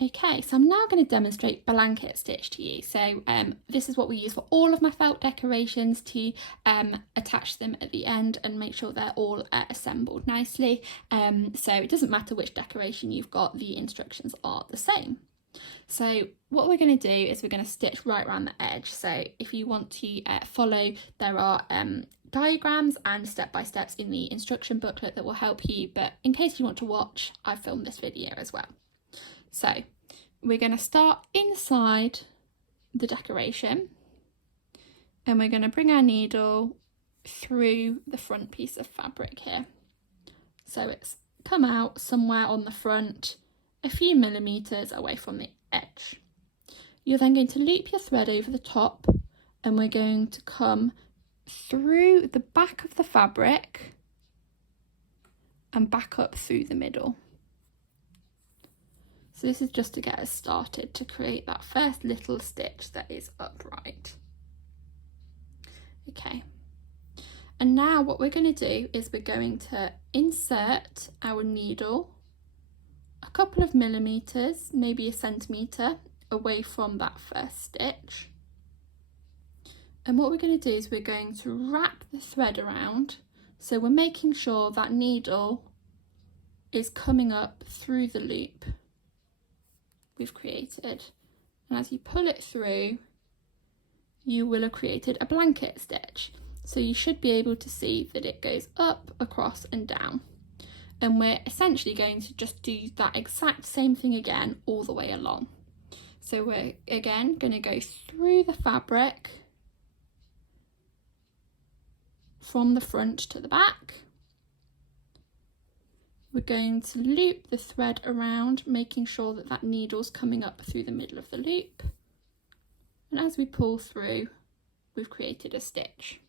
Okay, so I'm now going to demonstrate blanket stitch to you. So this is what we use for all of my felt decorations to attach them at the end and make sure they're all assembled nicely. So it doesn't matter which decoration you've got, the instructions are the same. So what we're going to do is we're going to stitch right around the edge. So if you want to follow, there are diagrams and step-by-steps in the instruction booklet that will help you, but in case you want to watch, I've filmed this video as well. So we're going to start inside the decoration and we're going to bring our needle through the front piece of fabric here. So it's come out somewhere on the front, a few millimeters away from the edge. You're then going to loop your thread over the top and we're going to come through the back of the fabric and back up through the middle. So this is just to get us started, to create that first little stitch that is upright. Okay, and now what we're going to do is we're going to insert our needle a couple of millimeters, maybe a centimetre, away from that first stitch. And what we're going to do is we're going to wrap the thread around, so we're making sure that needle is coming up through the loop we've created, and as you pull it through you will have created a blanket stitch. So you should be able to see that it goes up, across and down, and we're essentially going to just do that exact same thing again all the way along. So we're again going to go through the fabric from the front to the back. We're going to loop the thread around, making sure that that needle's coming up through the middle of the loop. And as we pull through, we've created a stitch.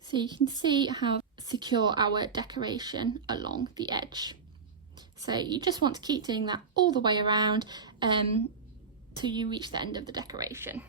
So you can see how secure our decoration along the edge. So you just want to keep doing that all the way around till you reach the end of the decoration.